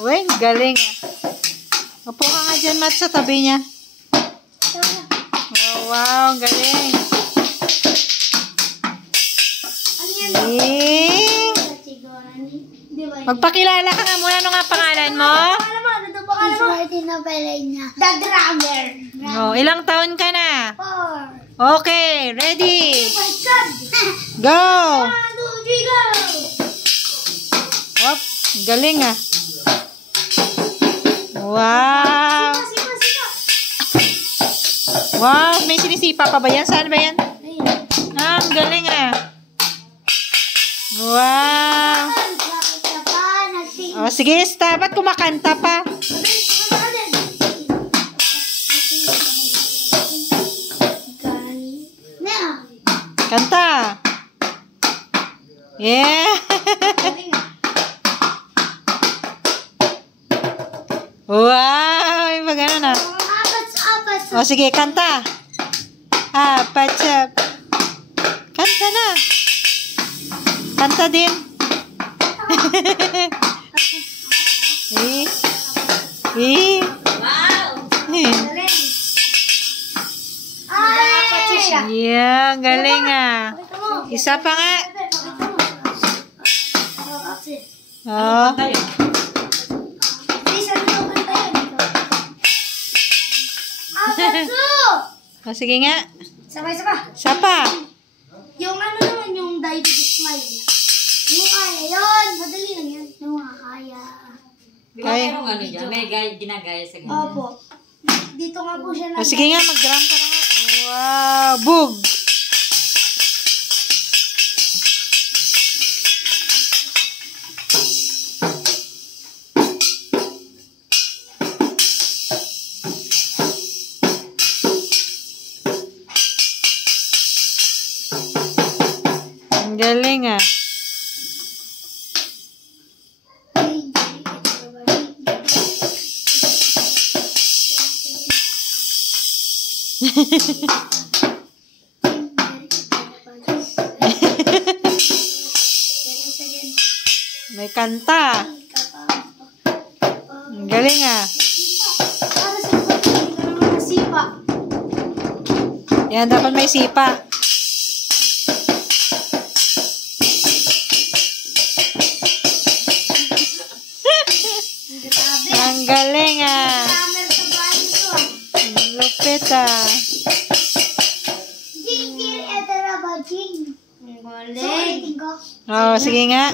Uy, galing ah. Upo ka nga dyan, Mat, sa tabi niya. Oh, wow, galing. Magpakilala ka nga muna. Ano nga pangalan mo? The drummer. Oh, ilang taon ka na? 4. Okay, ready? Go! 1, 2, 3, go! Wop, galing ah. Wow! Wow, may sinisipa pa ba yan? Saan ba yan? Ah, ang galing ah. Wow! Oh, sige, stop. Ba't kumakanta pa? Kanta. Yeah. Wow, iba ganun ah. O sige, kanta. Apachap. Kanta na. Kanta din. Wow! Yeah, galing ah. Isa pa nga. Oh. Oh, sige nga. Isa pa. Yung ano naman, yung diabetes smile. Yung kaya yun. Madali lang yan. Yung kaya. Di ba merong ano dyan? May ginagaya sa ganyan. Opo. Dito nga po siya Oh, sige nga, mag-drum ka na nga. Wow, bug. Ang galing ah. May kanta. Ang galing ah. Para sa pagkakas, hindi ka naman nasipa. Yan, dapat may sipa. Ang galing ah. Camera sa bahay nito ah. Ang lupit ah. Jing, jing, eto na ba, jing? Ang galing. Oh, sige nga.